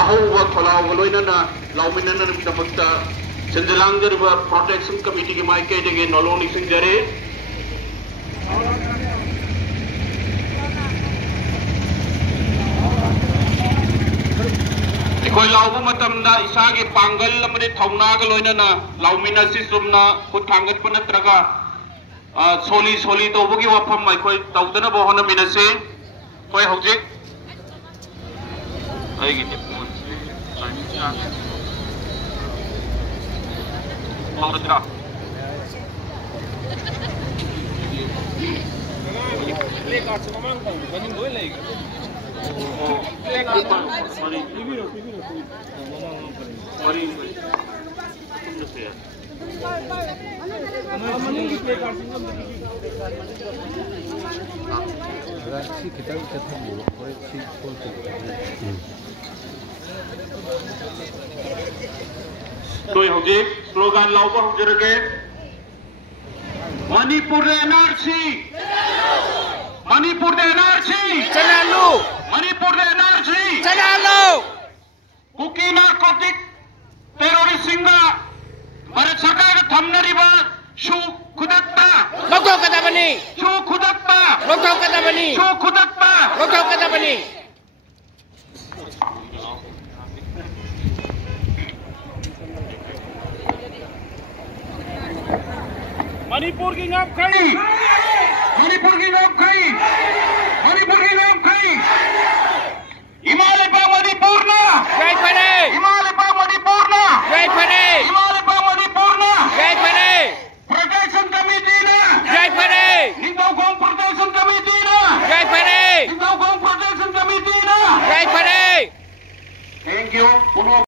अहौबा खोलाव लोइनना लाउमिनना दमकता चंदलांगरबा protection committee के माइके देगे नलोनी सिंजरे कोई लाउब मतमदा इसागे पांगल अमरे थौनाग लोइनना लाउमिनसि सुमना खुद थांगत पनत्रगा सोली सोली तौबगी वफम कोई तौदना बहन मिनसे कोई हौजिक आएगी तो हौजिक स्लोगान लाउबा हौजरगे मणिपुर एनआरसी मणिपुर एनआरसी चलालो मणिपुर एनआरसी चलालो कुकी नार्कोटिक टेरोरिस्ट सिंगा भारत सरकार थमनरिबा शु खुदक्ता लौथौगदबनी शु खुदक्ता लौथौगदबनी शु खुदक्ता लौथौगदबनी मणिपुर की नाम खड़ी मणिपुर की नाम खड़ी मणिपुर की नाम खड़ी हिमालय पर मणिपुर ना जय फरे हिमालय पर मणिपुर ना जय फरे हिमालय पर मणिपुर ना जय फरे प्रोटेक्शन कमिटी ना जय फरे निंदागोंग प्रोटेक्शन कमिटी ना जय फरे निंदागोंग प्रोटेक्शन कमिटी ना जय फरे थैंक यू।